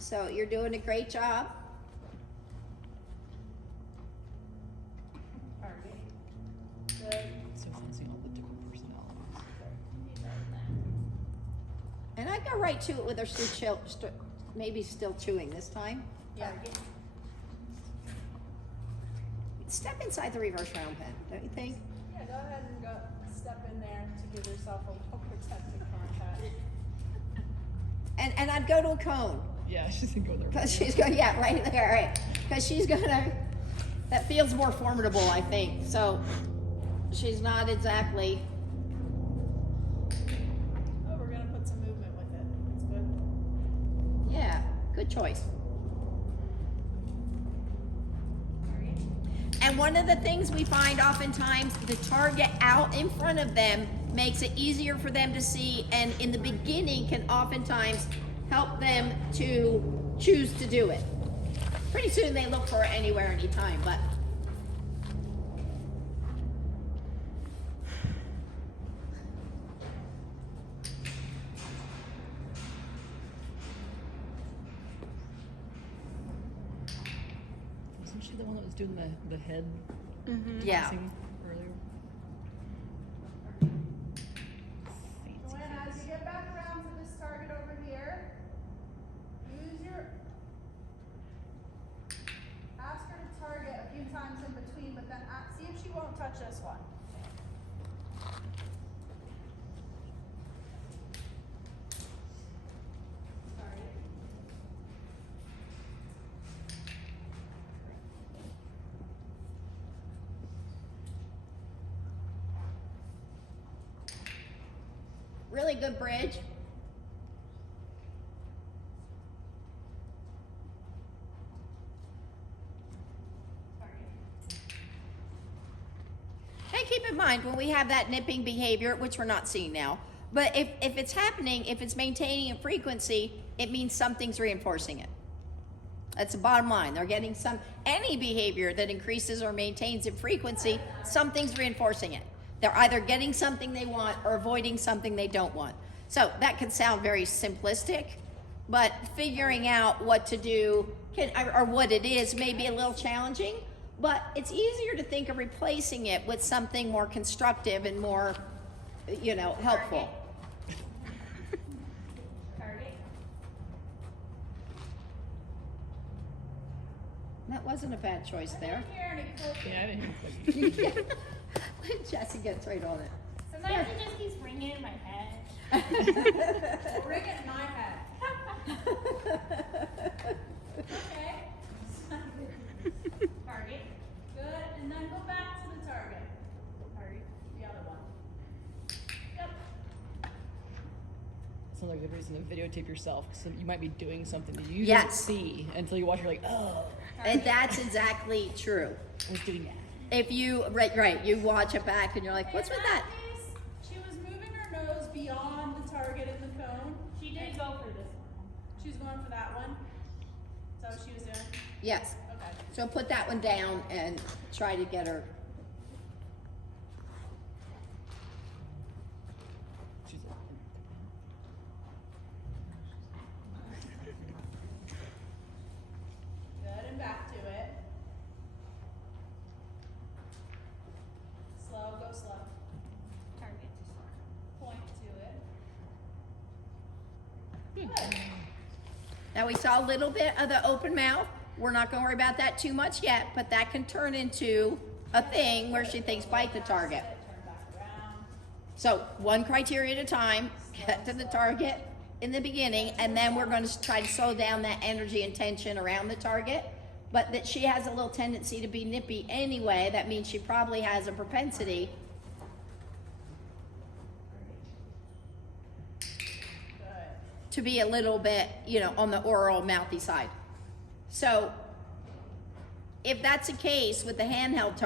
So you're doing a great job. Target. Good. So fun seeing all the different personalities. And I go right to it with her still maybe still chewing this time. Target. Step inside the reverse round pen, don't you think? Yeah, go ahead and go step in there to give yourself a protective contact. And I'd go to a cone. Yeah, she doesn't go there. Because she's going, yeah, right there, right. Because she's gonna, that feels more formidable, I think. So she's not exactly, Oh, we're gonna put some movement with it. That's good. yeah, good choice. And one of the things we find oftentimes, the target out in front of them makes it easier for them to see, and in the beginning can oftentimes help them to choose to do it. Pretty soon they look for it anywhere, anytime, but Wasn't she the one that was doing the head yeah. thing earlier? Joanna, as you get back around to this target over here, use your, ask her to target a few times in between, but then see if she won't touch this one. Target. Really good bridge. And keep in mind, when we have that nipping behavior, which we're not seeing now, but if it's happening, if it's maintaining a frequency, it means something's reinforcing it. That's the bottom line. They're getting any behavior that increases or maintains in frequency, something's reinforcing it. They're either getting something they want or avoiding something they don't want. So that can sound very simplistic, but figuring out what to do or what it is may be a little challenging, but it's easier to think of replacing it with something more constructive and more, helpful. Target. That wasn't a bad choice there. I didn't hear any clicking. Yeah, I didn't hear it. Jessie gets right on it. Sometimes it just keeps ringing in my head. Ring it in my head. Okay. Target. Good. And then go back to the target. Target. The other one. Yep. Sounds like a good reason to videotape yourself, because you might be doing something that you Yes. don't see until you watch. You're like, oh, And that's exactly true. I was doing that. If you, right, you watch it back and you're like, what's In with that? case, she was moving her nose beyond the target in the cone. She did go for this one. She was going for that one. Is that what she was doing? Yes. Okay. So put that one down and try to get her. She's like, Good. And back to it. Slow. Go slow. Target. Point to it. Good. Now we saw a little bit of the open mouth. We're not going to worry about that too much yet, but that can turn into a thing where she thinks bite the target. Turn back around. So one criteria at a time, get to the target in the beginning, and then we're going to try to slow down that energy and tension around the target. But that she has a little tendency to be nippy anyway, that means she probably has a propensity. Good. To be a little bit, on the oral mouthy side. So if that's the case with the handheld